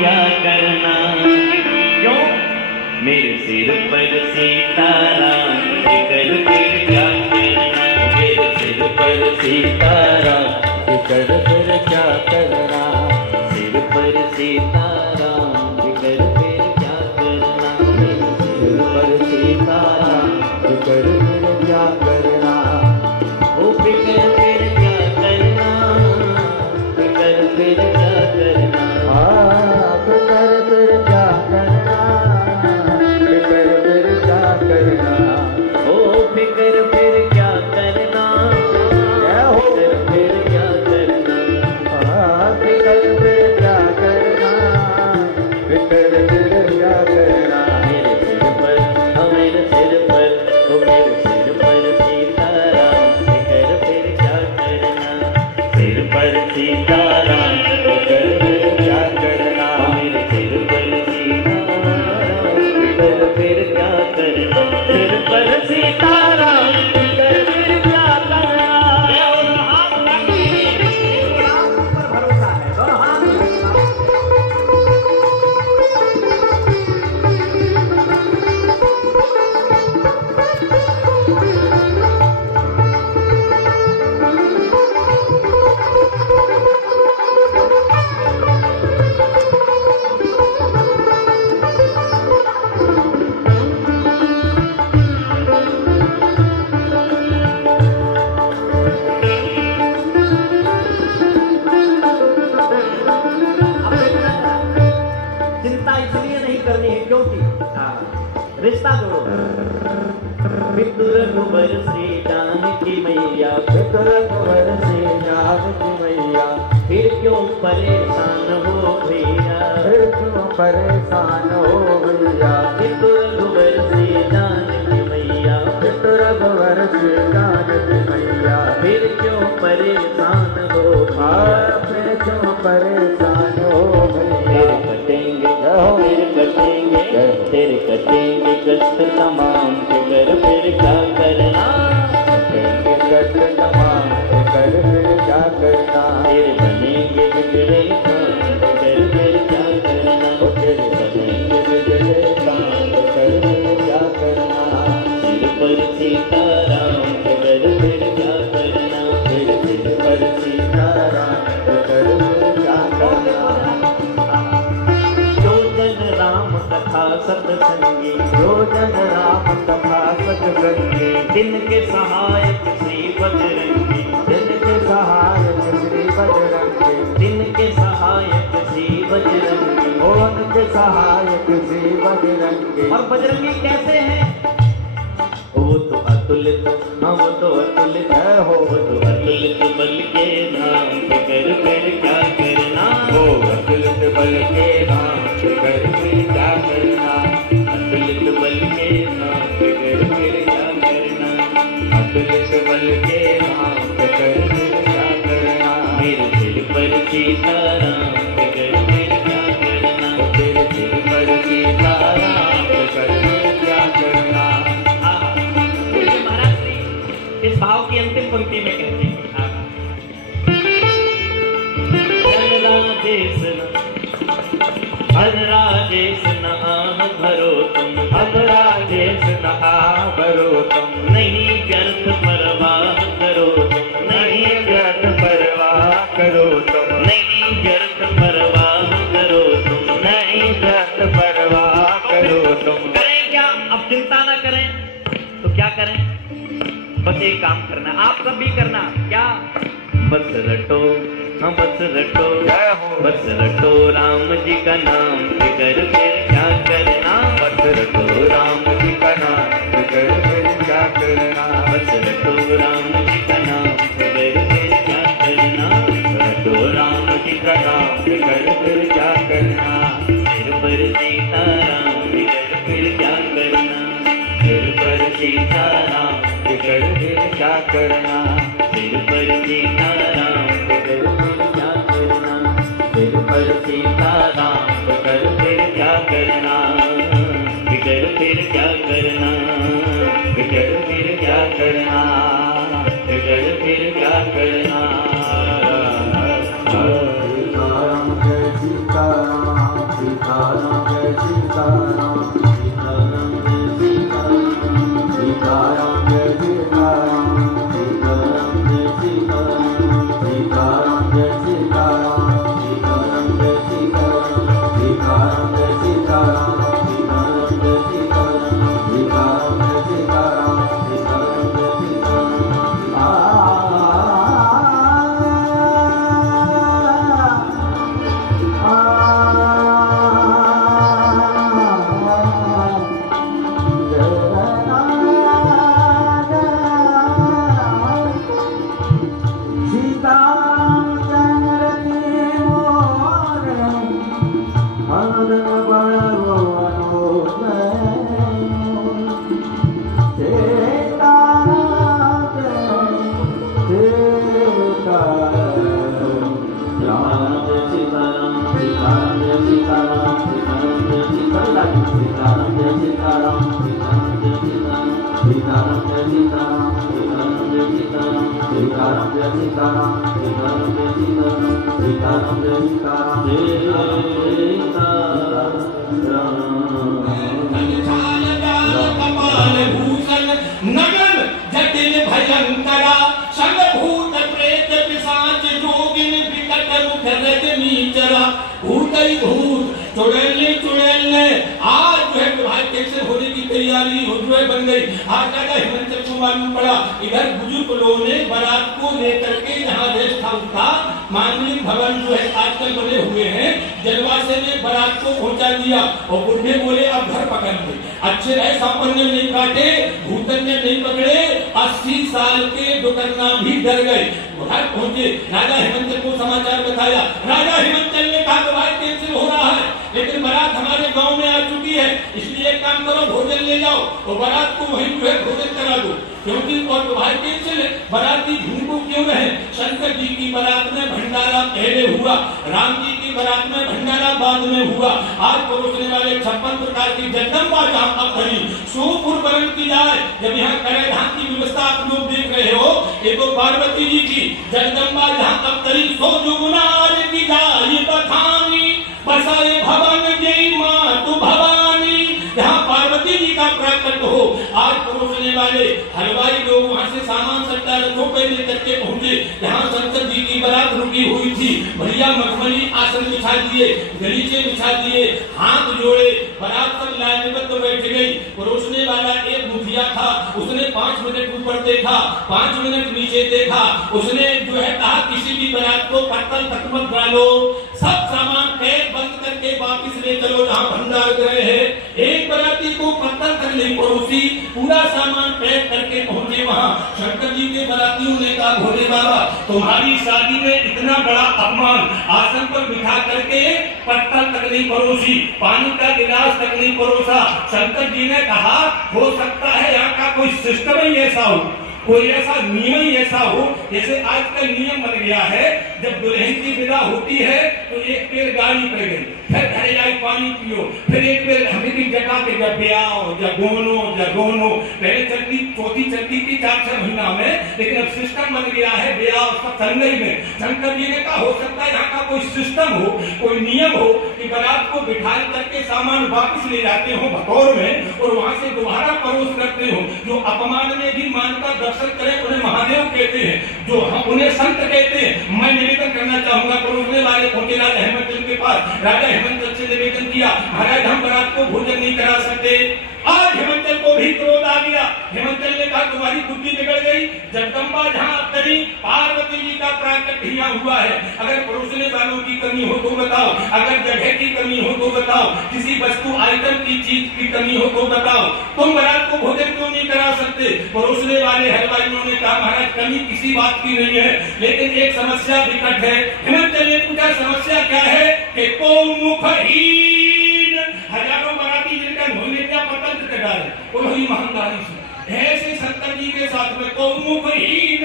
क्या करना, क्यों मेरे सिर पर सीताराम फिकर फिर क्या करना, मेरे सिर पर सीताराम फिकर फिर क्या करना, सिर पर सीताराम फिकर फिर क्या करना, मेरे सिर पर सीताराम फिकर फिर क्या करना, वो फिकर फिर क्या करना, फिकर फिर क्या करना, फिकर फिर क्या करना, फिकर फिर क्या करना, ओ फिकर फिर क्या करना, फिकर फिर क्या करना, फिकर फिर क्या करना, फिकर फिर क्या करना, मेरे सिर पर, मेरे सिर पर, ओ मेरे सिर पर सीताराम फिकर फिर क्या करना, सिर पर सीताराम फिकर फिर क्या करना, मेरे सिर पर सीताराम फिकर फिर क्या करना, सिर पर सीताराम फिकर फिर क्या करना। भरोसा है, दोनों हाथ चिंता इसलिए नहीं करनी है क्योंकि रिश्ता जोड़ो। विदुर कुंवर श्री जानकी मैया, विदुर कुंवर श्री जानकी मैया, फिर क्यों परेशान हो भैया, फिर क्यों परेशान हो भैया, विदुर कुंवर श्री जानकी मैया, विदुर कुंवर श्री जानकी मैया, फिर क्यों परेशान हो भैया, फिर क्यों परेशान हो भैया, तेरे कटेंगे तेरे कटेंगे कष्ट तमाम, फिकर फिर क्या करना, कटेंगे कष्ट तमाम, फिकर फिर क्या करना, तेरे बनेंगे बिगड़े काम, फिकर फिर क्या करना, तेरे बनेंगे बिगड़े काम, फिकर फिर क्या करना, सिर पर सीताराम फिकर फिर क्या करना, फिर सिर पर सीताराम फिकर फिर क्या करना। राम कथा सत्संगी, जो जन राम कथा सत्संगी, दिन के सहायक श्री बजरंगी, दिन के सहायक श्री बजरंगी, दिन के सहायक श्री बजरंगी, उनके सहायक श्री बजरंगी। और बजरंगी कैसे हैं? वो तो अतुलित, हाँ वो तो अतुलित है, हो वो तो अतुलित बल के नाम, फिकर फिर क्या करना, वो अतुलित बल के नाम, फिकर फिर क्या करना, अतुलित बल के नाम, फिकर फिर क्या करना, अतुलित बल के नाम, फिकर फिर क्या करना, मेरे सिर पर सीताराम फिकर फिर क्या करना, तेरे सिर पर सीताराम फिकर फिर क्या करना। महाराज श्री इस भाव की अंतिम पंक्ति में कहते हैं हर राजेश न आह भरो तुम, हर राजेश न आह भरो तुम, नहीं व्यर्थ परवाह करो तुम, नहीं व्यर्थ परवाह करो तुम, नहीं व्यर्थ परवाह करो तुम, नहीं व्यर्थ परवाह करो तुम। करें क्या? अब चिंता ना करें तो क्या करें? बस एक काम करना, आप सब भी करना। क्या? बस रटो, हाँ बस रटो, बस रटो राम जी का नाम, फिकर फिर क्या करना, बस रटो राम जी का नाम, फिकर फिर क्या करना, बस रटो राम जी का नाम, फिकर फिर क्या करना, रटो राम जी का नाम, फिकर फिर क्या करना, सिर पर सीताराम फिकर फिर क्या करना, सिर पर सीताराम फिकर फिर क्या करना, सिर पर सीताराम फिकर फिर क्या करना, सिर पर सीताराम फिकर फिर क्या करना, फिकर फिर क्या करना, फिकर फिर क्या करना, फिकर फिर क्या करना। नगन जटिल भयंकरा संगभूत प्रेत पिशाच जोगिन विकट मुख रजनी चरा भूत ही भूत चुड़ैल आज जो है विवाह कैसे होने की तैयारी जो है बन गई। आज राजा हेमंत को मालूम पड़ा इधर बुजुर्ग लोगों ने बारात को लेकर के जहाँ रेस था उसका मांगलिक भवन जो है आजकल बने हुए हैं जलवासे ने बारात को पहुंचा दिया और बुढ़े बोले अब घर पकड़ लो। अच्छे रहे सांपन ने नहीं काटे भूतन ने नहीं पकड़े 80 साल के डुकरना भी डर गए। घर पहुंचे राजा हेमंत को समाचार बताया। राजा हेमंत ने कहा विवाह कैंसिल हो रहा है लेकिन बारात हमारे गांव में आ चुकी है इसलिए एक काम करो भोजन ले जाओ और बारात को वहीं जो है भोजन करा दो क्योंकि और विवाह कैंसिल बाराती भूखों क्यों रहे। शंकर जी की बारात में भंडारा पहले हुआ राम जी की बारात में भंडारा बाद में हुआ। आज परोसने वाले 56 प्रकार की जगदम्बा जहाँ अब बनी सोपुर वर्ण की जाए जब यहाँ करे धाम की व्यवस्था आप लोग देख रहे हो एक तो पार्वती जी की जगदम्बा जहाँ अब करी सो जुगुनार की जाए बखानी बसाए भवन जय माँ तू भवानी जहाँ पार्वती जी का प्राकट हो। आज परोसने वाले हलवाई लोग वहाँ से सामान सट्टा रखो पे लेकर के पहुंचे जहाँ शंकर जी की बारात रुकी हुई थी। बढ़िया मखमली आसन बिछा दिए गलीचे बिछा दिए हाथ जोड़े बारात तक लाजबत बैठ गई। परोसने वाला एक मुखिया था उसने 5 मिनट ऊपर देखा 5 मिनट नीचे देखा उसने जो है कहा किसी भी बारात को पत्तल तक मत डालो सब सामान पैक बंद करके वापिस ले चलो जहाँ भंडार गृह है। एक बाराती को पत्तल तक नहीं परोसी पूरा सामान पैक करके पहुंचे वहाँ। शंकर जी के बारातियों ने कहा भोले बाबा तुम्हारी शादी में इतना बड़ा अपमान आसन पर बिठा करके पत्तल तक नहीं परोसी पानी का गिलास तक नहीं परोसा। शंकर जी ने कहा हो सकता है यहाँ का कोई सिस्टम ही ऐसा हो कोई ऐसा नियम ही ऐसा हो जैसे आजकल नियम बन गया है जब दुल्हन की विदा होती है तो एक पेड़ गाड़ी पे गई फिर घरे जाए पानी पियो फिर एक पेड़ हमें भी जगह पे जब ब्याह जगोनो पहले चलती चौथी चलती थी 4-6 महीना में लेकिन अब सिस्टम बन गया है ब्याह उसका संगई में। शंकर जी ने कहा हो सकता है यहाँ का कोई सिस्टम हो कोई नियम हो कि बारात को बिठा करके सामान वापिस ले जाते हो भतौर में और वहां से दोबारा परोस करते हो। जो अपमान में भी मानता दर्शन करें उन्हें महादेव कहते हैं जो हम उन्हें संत कहते हैं। मैं निवेदन करना चाहूंगा परोसने वाले पहुंचे राजा हेमंत के पास। राजा हेमंत से निवेदन किया महाराज हम बारात को भोजन नहीं करा सकते। आज हेमंत को भी क्रोध आ गया। हेमंत ने कहा तुम्हारी बुद्धि बिगड़ गई जगदम्बा जहाँ करी पार्वती जी का प्राकट यहाँ हुआ है। अगर परोसने वालों की कमी हो तो बताओ अगर जगह की कमी हो तो बताओ किसी वस्तु आइटम की चीज की कमी हो तो बताओ तुम बारात को भोजन क्यों नहीं करा सकते। परोसने वाले हलवाइयों ने कहा महाराज कमी किसी बात की नहीं है लेकिन एक समस्या विकट है। हेमंत ने पूछा समस्या क्या है कि मुखहीन हजारों बाराती जिनका भोजन का पतन डाले वो हुई महानदारी से ऐसे शंकर जी के साथ में मुखहीन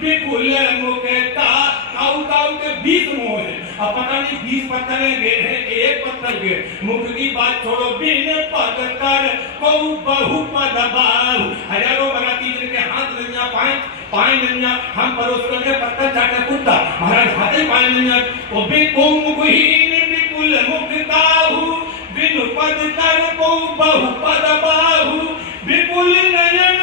विपुल मुखता काऊ के 20 मुंह है अब पता नहीं 20 पत्थर गए हैं एक पत्थर गए। मुख की बात छोड़ो बिन पद कर बहु पद बाहु हजारों बाराती जिनके हाथ नंगा पाए नंगा हम परोस कर पत्थर चाटे कुत्ता महाराज हाथे पाए नंगा वो बेको मुखहीन विपुल मुखताहु बिन पद कर बहु पद बाहु विपुल नयन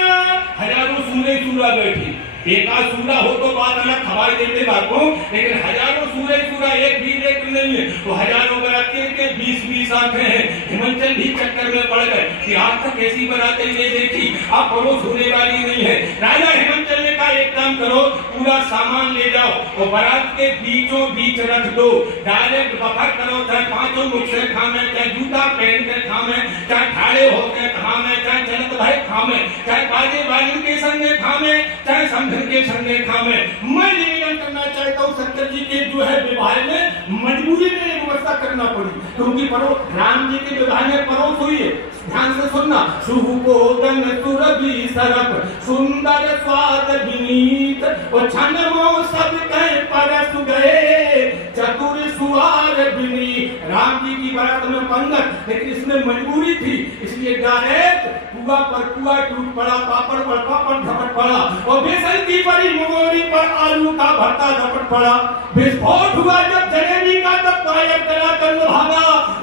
हजारों सूर्य चूड़ा बैठी एकाध सूरा हो तो बात अलग खबर देते बाको लेकिन हजारों सूर्य चूड़ा एक भी एक नहीं है तो हजारों बाराती के 20 आंखें हैं। हिमाचल भी चक्कर में पड़ गए कि आज तक ऐसी बारातें नहीं देखी आप पड़ोस होने वाली नहीं है। राजा हिमाचल ने कहा एक काम करो पूरा सामान ले जाओ और बारात के बीचों बीच रख दो डायरेक्ट बफर करो चाहे 5 मुख से खामे चाहे जूता पहन कर खामे चाहे ठाड़े होकर खामे चाहे चलत भाई खामे चाहे बाजे बाजू के संगे खामे चाहे समझन के संगे खामे। मैं निवेदन करना चाहता हूँ शंकर जी के जो है विवाह में मजबूरी में व्यवस्था व्यवस्था करना पड़ी, क्योंकि राम जी के विवाह में परोस हुई है। ध्यान से सुनना, सुगोदन सुरभि सरप सुंदर स्वाद विनीत, और छन मोह सब कह परस गए चतुर सुआर बिनी। राम जी की बारात में पंगत, लेकिन इसमें मजबूरी थी, इसलिए डायरेक्ट पुआ पर पुआ टूट पड़ा, पापड़ पर पापड़ झपट पड़ा, और बेसन की परी मुगोरी पर आलू का भरता झपट पड़ा। विस्फोट हुआ जब जलेबी का, तब कायर करा कर भागा,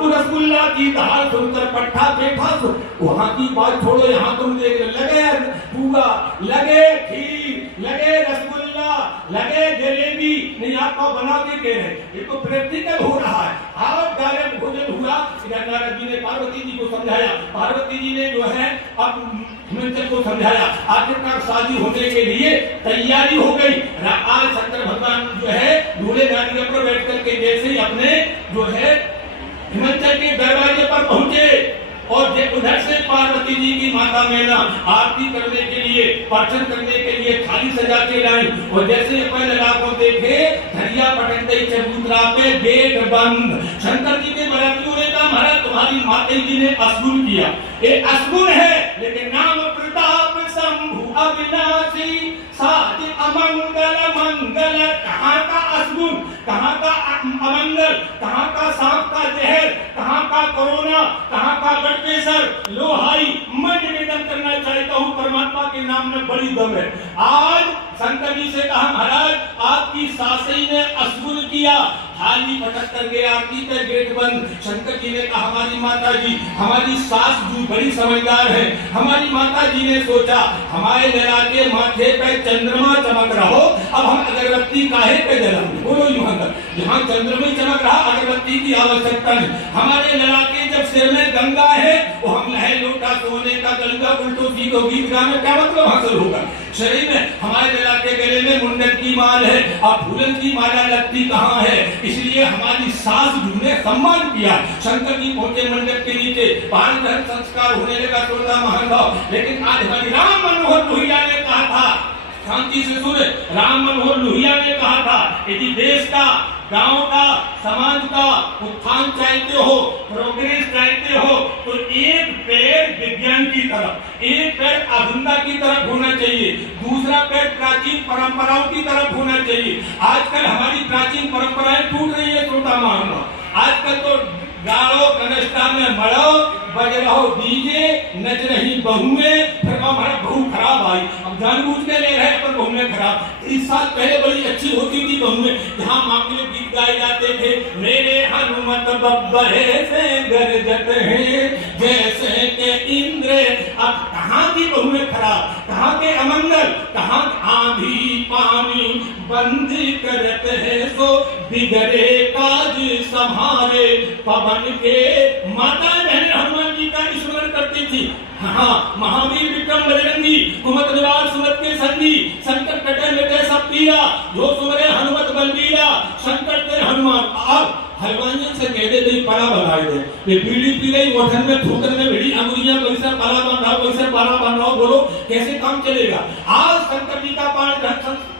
रसगुल्ला की दाल सुनकर पट्टा बैठा। वहां की बात छोड़ो, यहाँ तुम देख लगे पुआ, लगे खीर, लगे रसगुल्ला, लगे जलेबी, नहीं आपको बना के कह रहे, ये तो प्रैक्टिकल हो रहा है। आप डायरेक्ट भोजन हुआ। नारद जी ने पार्वती जी को समझाया, पार्वती जी ने जो है अब हिमाचल को समझाया, आखिरकार शादी होने के लिए तैयारी हो गई। आज शंकर भगवान जो है दूल्हे गाड़ियों पर बैठ करके जैसे ही अपने जो है हिमाचल के दरवाजे पर पहुंचे, और उधर से पार्वती जी की माता मैना आरती करने के लिए, पर्चन करने के लिए थाली सजा के लाई, और जैसे पहले लाखों देखे धरिया पटंदई चबूतरा पे गेट बंद। शंकर जी के बरातियों ने कहा, महाराज तुम्हारी माता जी ने असगुन किया। ये असगुन है, लेकिन नाम प्रताप शंभु अविनाशी साज अमंगल मंगल। कहाँ का असगुन, कहाँ का अमंगल, कहाँ का सांप का जहर, कहाँ का कोरोना, कहाँ का ब्लड प्रेशर, लो हाई। मैं निवेदन करना चाहता हूँ, परमात्मा के नाम में बड़ी दम है। आज शंकर जी से कहा, महाराज आपकी सासई ने असगुन किया, थाली पटक कर गया, आरती पे गेट बंद। शंकर जी ने कहा, हमारी माता जी, हमारी सास जी बड़ी समझदार है। हमारी माता जी ने सोचा, हमारे लड़ा के माथे पे चंद्रमा चमक रहा हो, अब हम अगरबत्ती काहे पे जलाएंगे? बोलो यहाँ चंद्रमा चमक रहा, अगरबत्ती की आवश्यकता नहीं। हमारे लड़ा के जब सिर में गंगा है, वो हम लहे लोटा सोने का गंगा उल्टो सीधो गीत गाने, क्या मतलब हासिल होगा? शरीर में हमारे लड़ा के गले में मुंडन की माल है, अब फूलन की माला लगती कहाँ है? इसलिए हमारी सास जी ने सम्मान किया। शंकर जी पहुंचे मंडप के नीचे, पान धर्म संस्कार होने लगा, श्रोता महान भाव। लेकिन आज हमारी राम मनोहर लोहिया ने कहा था, शांति से सुने, राम मनोहर लोहिया ने कहा था, यदि देश का, गांव का, समाज का उत्थान चाहते हो, प्रोग्रेस चाहते हो, तो एक पैर विज्ञान की तरफ, एक पैर आधुनिकता की तरफ होना चाहिए, दूसरा पैर प्राचीन परंपराओं की तरफ होना चाहिए। आजकल हमारी प्राचीन परंपराएं टूट रही है, छोटा मानना। आजकल तो गाड़ो कनस्टा में मरो, बज रहो डीजे, नच रही बहुएं, फिर हमारा बहू खराब आई। अब जानबूझ के ले रहे पर बहुएं खराब। 30 साल पहले बड़ी अच्छी होती थी बहुएं, जहाँ मामले गीत गाए जाते थे, मेरे हनुमत बब्बरे से गरजत हैं जैसे के इंद्र। अब कहाँ की बहुएं खराब, कहाँ के अमंगल, कहाँ आंधी पानी बंद करते हैं, सो बिगड़े काज संभारे पवन के। माता बहन हनुमान जी का स्मरण करती थी। हाँ, महावीर विक्रम बजरंगी कुमत निवार सुमत के संगी, संकट कटे मिटे सब पीरा, जो सुमरे हनुमत बलबीरा, संकट ते हनुमान। अब हनुमान से कहते थे परा बनाए दे, ये बीड़ी पी रही ओठन में थूकन में भिड़ी अंगुलियां, कैसे परा बांधाओ, कैसे परा बांधाओ, बोलो कैसे काम चलेगा? आज शंकर जी का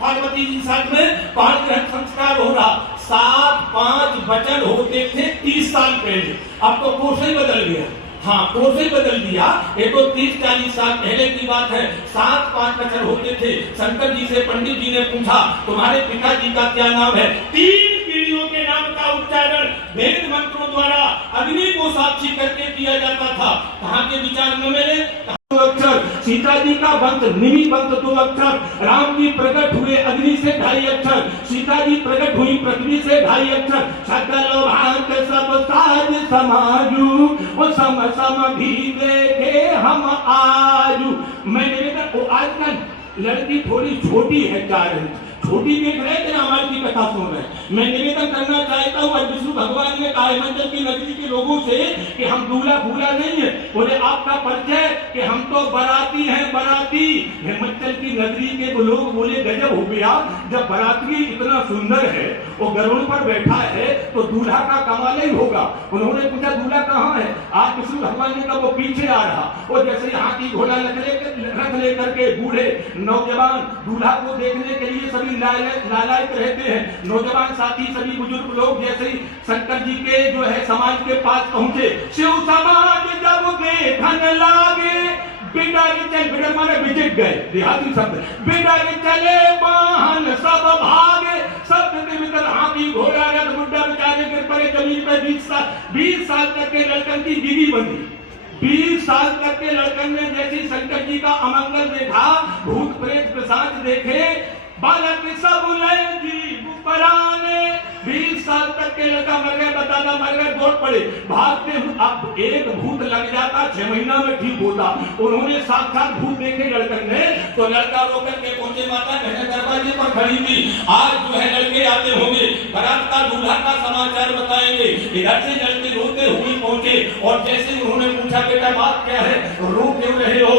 पार्वती जी साथ में पांच ग्रह संस्कार हो रहा। 7-5 वचन होते थे 30 साल पहले, अब तो कोर्स ही बदल गया। हाँ, कोर्स ही बदल दिया। ये तो 30-40 साल पहले की बात है। 7-5 वचन होते थे। शंकर जी से पंडित जी ने पूछा, तुम्हारे पिताजी का क्या नाम है? 3 पीढ़ियों के नाम का उच्चारण वेद मंत्रों द्वारा अग्नि को साक्षी करके किया जाता था। कहाँ के विचार न मिले? अक्षर सीता जी का वंश निमि वंश 2 अक्षर, राम जी प्रकट हुए अग्नि से 2.5 अक्षर, सीता जी प्रकट हुई पृथ्वी से 2.5 अक्षर। सकल भांत सब साज समाजू, वो सम सम भी देखे हम आजू। मैं निवेदन, आजकल लड़की थोड़ी छोटी है, 4 इंच छोटी देख रहे थे, रामायण की कथा सुन रहे। मैं निवेदन करना चाहता हूँ, विष्णु भगवान ने कहा हिमाचल की नगरी के लोगों से कि हम दूल्हा फूला नहीं है। बोले आपका परिचय कि हम तो बाराती हैं, बाराती। हिमाचल की नगरी के लोग बोले गजब हो गया, जब बाराती इतना सुंदर है, वो गरुड़ पर बैठा है, तो दूल्हा का कमाल ही होगा। उन्होंने पूछा दूल्हा कहाँ है? आज विष्णु भगवान ने कहा वो पीछे आ रहा। वो जैसे हाथी घोड़ा रख ले करके बूढ़े नौजवान दूल्हा को देखने के लिए सभी लालायित रहते हैं। नौजवान साथी सभी बुजुर्ग लोग जैसे ही शंकर जी के जो है समाज के पास पहुंचे, शिव समाज जब देखन लागे, बिडर चल, बिडर माने विजिट गए, देहाती शब्द, बिडर चले वाहन सब भागे, सब भीतर हाथी घोड़ा रथ बुड्ढा बेचारे गिर पड़े जमीन पे। 20 साल तक के लड़कन की बीवी बनी। 20 साल तक के लड़कन ने जैसे शंकर जी का अमंगल देखा, भूत प्रेत पिशाच देखे, बालक सब लय जीव पराने। 20 साल तक के लड़का मर गए, बताना मर गए, दौड़ पड़े भागते हुए। अब एक भूत लग जाता 6 महीना में ठीक होता। उन्होंने साक्षात भूत देखे लड़कन ने, तो लड़का रोकर के पहुंचे, माता बहन दरवाजे पर खड़ी थी। आज जो है लड़के आते होंगे, बारात का दूल्हा का समाचार बताएंगे। इधर से लड़के रोते हुए पहुंचे और जैसे उन्होंने पूछा बेटा बात क्या है, रो क्यों रहे हो,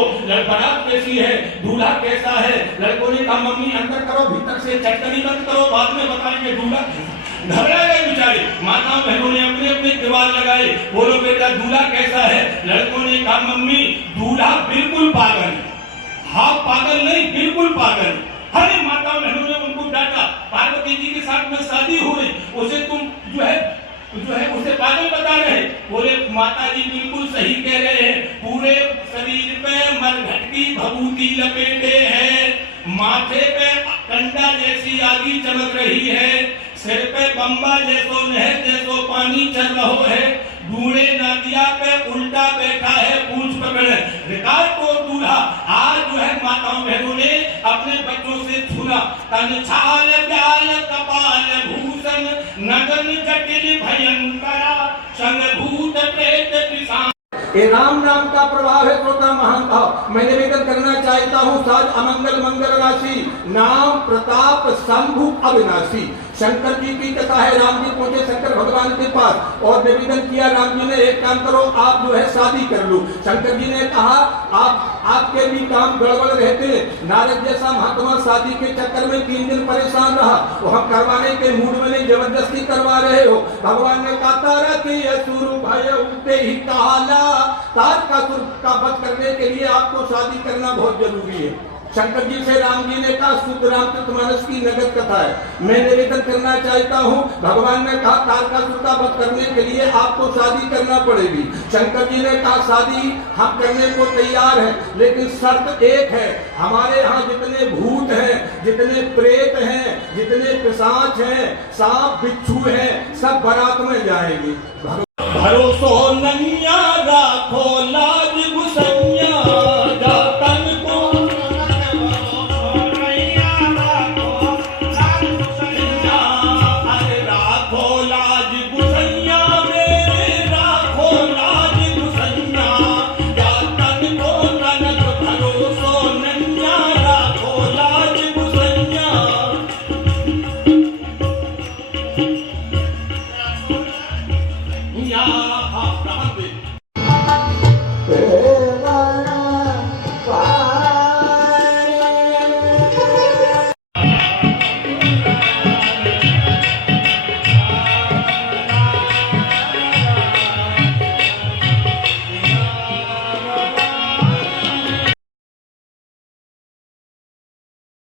बारात कैसी है, दूल्हा कैसा है? लड़कों ने कहा मम्मी अंदर करो, भीतर से चटकनी बंद करो, बाद में बताएंगे दूल्हा। घबरा गए बेचारे। माता बहनों ने अपने अपने किवाड़ लगाए, बोलो बेटा दूल्हा कैसा है? लड़कों ने कहा मम्मी दूल्हा बिल्कुल पागल है। हाँ पागल नहीं, बिल्कुल पागल है। अरे माता बहनों ने उनको डांटा, पार्वती जी के साथ में शादी हो रही, उसे तुम जो है उसे पागल बता रहे। बोले माता जी बिल्कुल सही कह रहे हैं, पूरे शरीर पे मरघट की भभूति लपेटे हैं, माथे पे कंडा जैसी आगी चमक रही है, सिर पे बम्बा जैसो नहर जैसो पानी चल रहा है, बूढ़े नदिया पे उल्टा बैठा है पूंछ पकड़े। रिकॉर्ड को दूल्हा आज जो है माताओं बहनों ने अपने बच्चों से छुना, तन छाल प्याल कपाल भूषण नगन जटिल भयंकरा संग भूत प्रेत पिशाच। ये राम नाम का प्रभाव है, श्रोता महान भाव। मैं निवेदन करना चाहता हूँ, साज अमंगल मंगल राशि, नाम प्रताप शंभु अविनाशी। शंकर जी की कथा है, राम जी पहुंचे शंकर भगवान के पास और निवेदन किया। राम जी ने एक काम करो, आप जो है शादी कर लो। शंकर जी ने कहा आपके भी काम गड़बड़ रहते। नारद जैसा महात्मा शादी के चक्कर में 3 दिन परेशान रहा, वो हम करवाने के मूड में नहीं, जबरदस्ती करवा रहे हो। भगवान ने कहा तारा की असुर भय उठते ही काला, तार का सुर का वध करने के लिए आपको शादी करना बहुत जरूरी है। शंकर जी से राम जी ने कहा, शुद्ध रामचरितमानस की नगद कथा है। मैं निवेदन करना चाहता हूँ, भगवान ने कहा तारकासुर का वध करने के लिए आपको शादी करना पड़ेगी। शंकर जी ने कहा शादी हम करने को तैयार हैं, लेकिन शर्त एक है, हमारे यहाँ जितने भूत हैं, जितने प्रेत हैं, जितने पिशाच हैं, सांप बिच्छू हैं, सब बारात में जाएंगे। भरोसो नैया राखो लाज